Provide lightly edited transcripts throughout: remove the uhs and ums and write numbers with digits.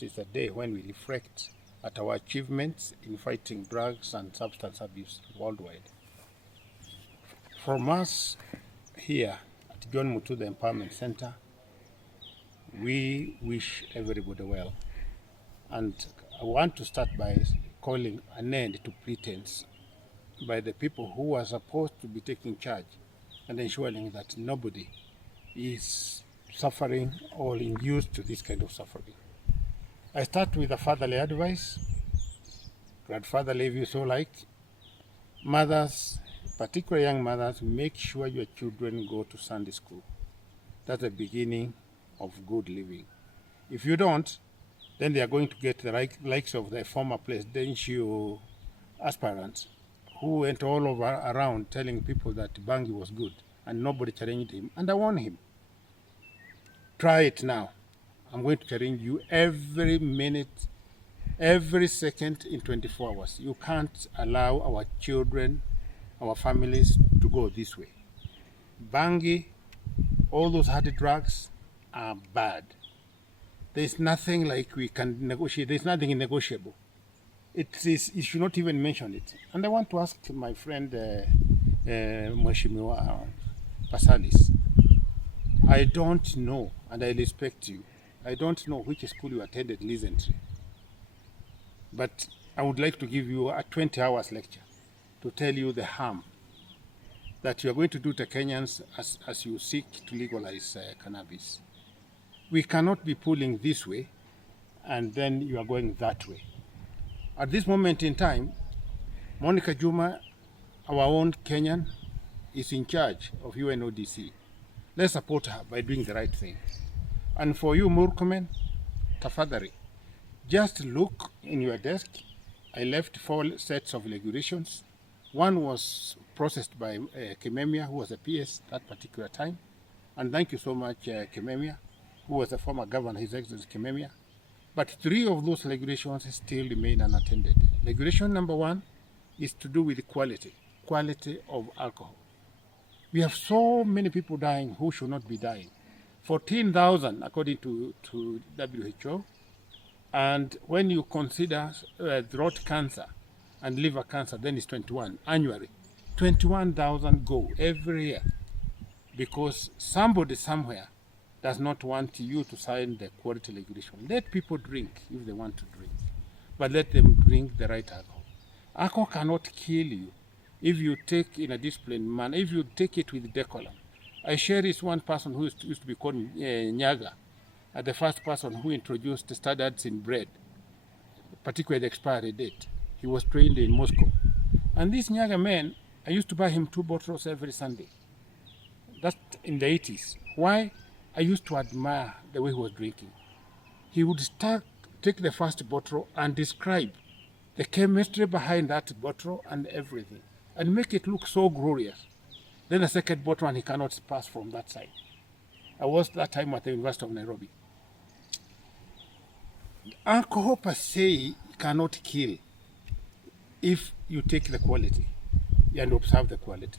It is a day when we reflect at our achievements in fighting drugs and substance abuse worldwide. From us here at John Mututho Empowerment Center, we wish everybody well. And I want to start by calling an end to pretense by the people who are supposed to be taking charge and ensuring that nobody is suffering or induced to this kind of suffering. I start with a fatherly advice, grandfatherly if you so like. Mothers, particularly young mothers, make sure your children go to Sunday school. That's the beginning of good living. If you don't, then they are going to get the likes of the former presidential aspirants who went all over around telling people that Bangi was good and nobody challenged him. And I warn him, try it now. I'm going to challenge you every minute, every second in 24 hours. You can't allow our children, our families to go this way. Bangi, all those hard drugs are bad. There's nothing like we can negotiate. There's nothing negotiable. You should not even mention it. And I want to ask my friend Mheshimiwa Passaris. I don't know, and I respect you. I don't know which school you attended recently, but I would like to give you a 20 hours lecture to tell you the harm that you are going to do to Kenyans as you seek to legalize cannabis. We cannot be pulling this way and then you are going that way. At this moment in time, Monica Juma, our own Kenyan, is in charge of UNODC. Let's support her by doing the right thing. And for you, Murkomen, tafadhali, just look in your desk. I left 4 sets of regulations. One was processed by Kimemia, who was a PS that particular time. And thank you so much, Kimemia, who was a former governor, His Excellency Kimemia. But 3 of those regulations still remain unattended. Regulation number 1 is to do with quality of alcohol. We have so many people dying who should not be dying. 14,000 according to WHO. And when you consider throat cancer and liver cancer, then it's 21 annually. 21,000 go every year because somebody somewhere does not want you to sign the quality regulation. Let people drink if they want to drink, but let them drink the right alcohol. Alcohol cannot kill you if you take in a disciplined manner, if you take it with decorum. I share this one person who used to be called Nyaga, the first person who introduced the standards in bread, particularly the expiry date. He was trained in Moscow. And this Nyaga man, I used to buy him 2 bottles every Sunday. That's in the 80s. Why? I used to admire the way he was drinking. He would take the first bottle and describe the chemistry behind that bottle and everything, and make it look so glorious. Then the second bottle, and he cannot pass from that side. I was that time at the University of Nairobi. Alcohol per se cannot kill if you take the quality and observe the quality.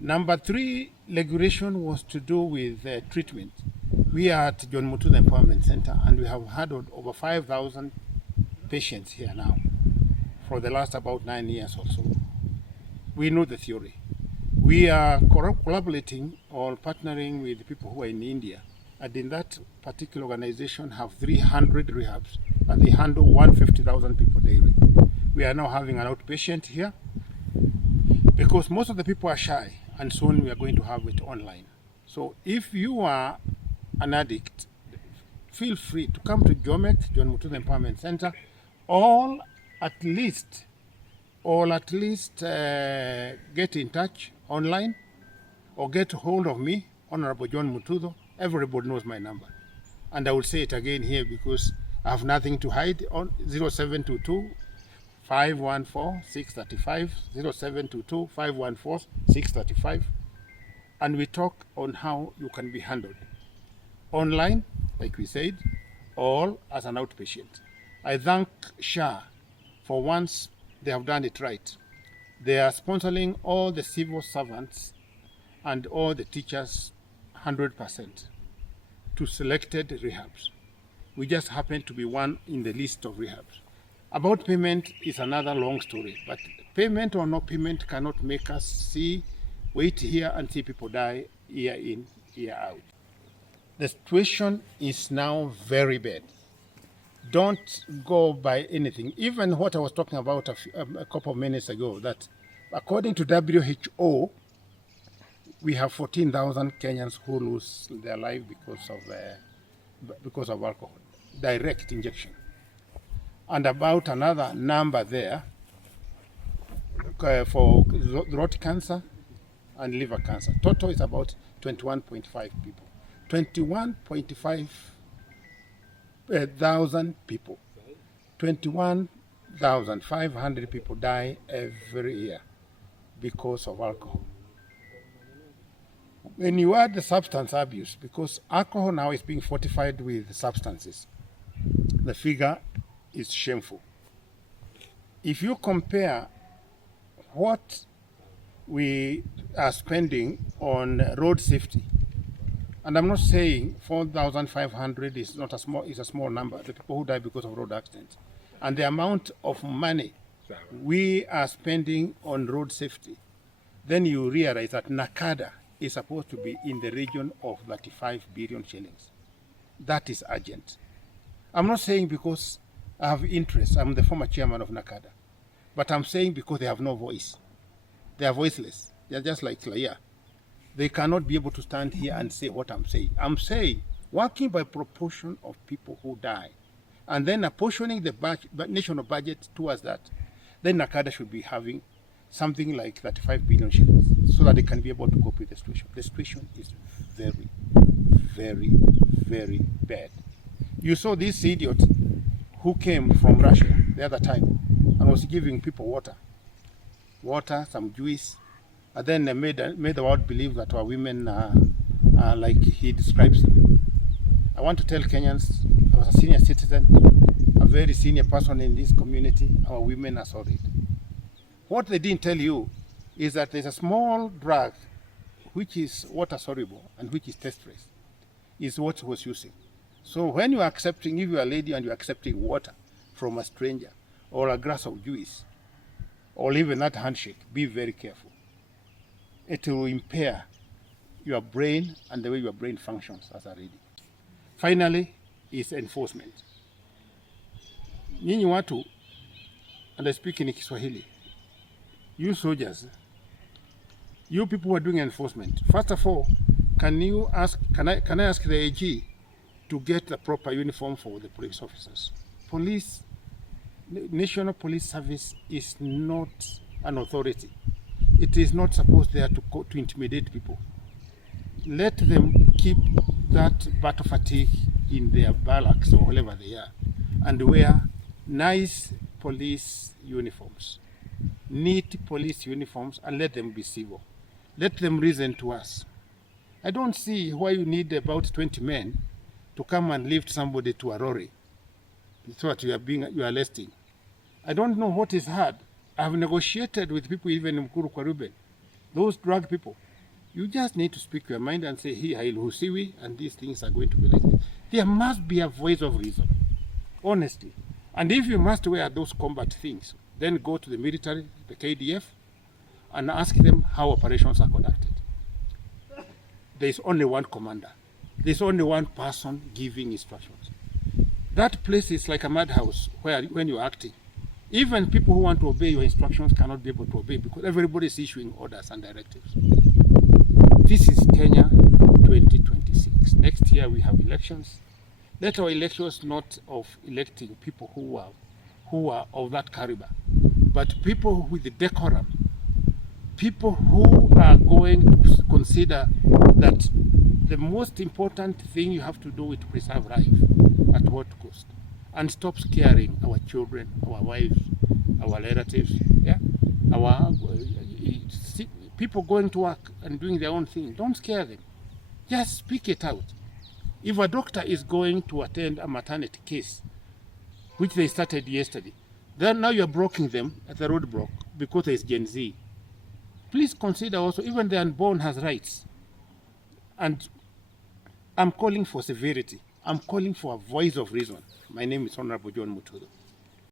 Number 3 regulation was to do with treatment. We are at John Mututho Empowerment Center, and we have had over 5,000 patients here now for the last about 9 years or so. We know the theory. We are collaborating or partnering with people who are in India, and in that particular organization have 300 rehabs, and they handle 150,000 people daily. We are now having an outpatient here because most of the people are shy, and soon we are going to have it online. So if you are an addict, feel free to come to JOMEC, John Mututho Empowerment Center, or at least get in touch online or get hold of me, Honorable John Mututho. Everybody knows my number. And I will say it again here because I have nothing to hide. On 0722 514 635, 0722 514 635. And we talk on how you can be handled online, like we said, or as an outpatient. I thank SHA for once they have done it right. They are sponsoring all the civil servants and all the teachers 100% to selected rehabs. We just happen to be one in the list of rehabs. About payment is another long story, but payment or no payment cannot make us wait here and see people die year in, year out. The situation is now very bad. Don't go by anything. Even what I was talking about a couple of minutes ago, that according to WHO, we have 14,000 Kenyans who lose their life because of alcohol, direct injection. And about another number there for throat cancer and liver cancer. Total is about 21.5 people. 21.5 thousand people. 21,500 people die every year because of alcohol. When you add the substance abuse, because alcohol now is being fortified with substances, the figure is shameful. If you compare what we are spending on road safety, and I'm not saying 4,500 is a small number, the people who die because of road accidents, and the amount of money we are spending on road safety, then you realize that NACADA is supposed to be in the region of 35 billion shillings. That is urgent. I'm not saying because I have interest. I'm the former chairman of NACADA. But I'm saying because they have no voice. They are voiceless. They are just like Slayer. They cannot be able to stand here and say what I'm saying. I'm saying working by proportion of people who die, and then apportioning the national budget towards that, then NACADA should be having something like 35 billion shillings so that they can be able to cope with the situation. The situation is very, very, very bad. You saw this idiot who came from Russia the other time and was giving people water, some juice, and then they made the world believe that our women are like he describes them. I want to tell Kenyans, I was a senior citizen, a very senior person in this community, our women are solid. What they didn't tell you is that there's a small drug which is water soluble and which is taste-free, is what he was using. So when you are accepting, if you are a lady and you're accepting water from a stranger or a glass of juice, or even that handshake, be very careful. It will impair your brain and the way your brain functions as a lady. Finally, is enforcement. Nyinyi watu, and I speak in Kiswahili, you soldiers, you people who are doing enforcement, first of all, can I ask the AG to get the proper uniform for the police officers? Police, National Police Service is not an authority. It is not supposed there to intimidate people. Let them keep that battle fatigue in their barracks or wherever they are and wear nice police uniforms, neat police uniforms, and let them be civil. Let them reason to us. I don't see why you need about 20 men to come and lift somebody to a lorry so that you are arresting. I don't know what is hard. I've negotiated with people even in Mkuru kwa Ruben. Those drug people, you just need to speak your mind and say, hey, hairuhusiwi, and these things are going to be like this. There must be a voice of reason, honestly. And if you must wear those combat things, then go to the military, the KDF, and ask them how operations are conducted. There is only one commander. There's only one person giving instructions. That place is like a madhouse where when you're acting, even people who want to obey your instructions cannot be able to obey because everybody is issuing orders and directives. This is Kenya 2026. Next year we have elections. Let our elections not of electing people who are of that caliber, but people with the decorum, people who are going to consider that the most important thing you have to do is to preserve life at what cost, and stop scaring our children, our wives, our relatives, our people going to work and doing their own thing. Don't scare them. Just speak it out. If a doctor is going to attend a maternity case, which they started yesterday, then now you're blocking them at the roadblock because there is Gen Z. Please consider also, even the unborn has rights. And I'm calling for severity. I'm calling for a voice of reason. My name is Honorable John Mututho.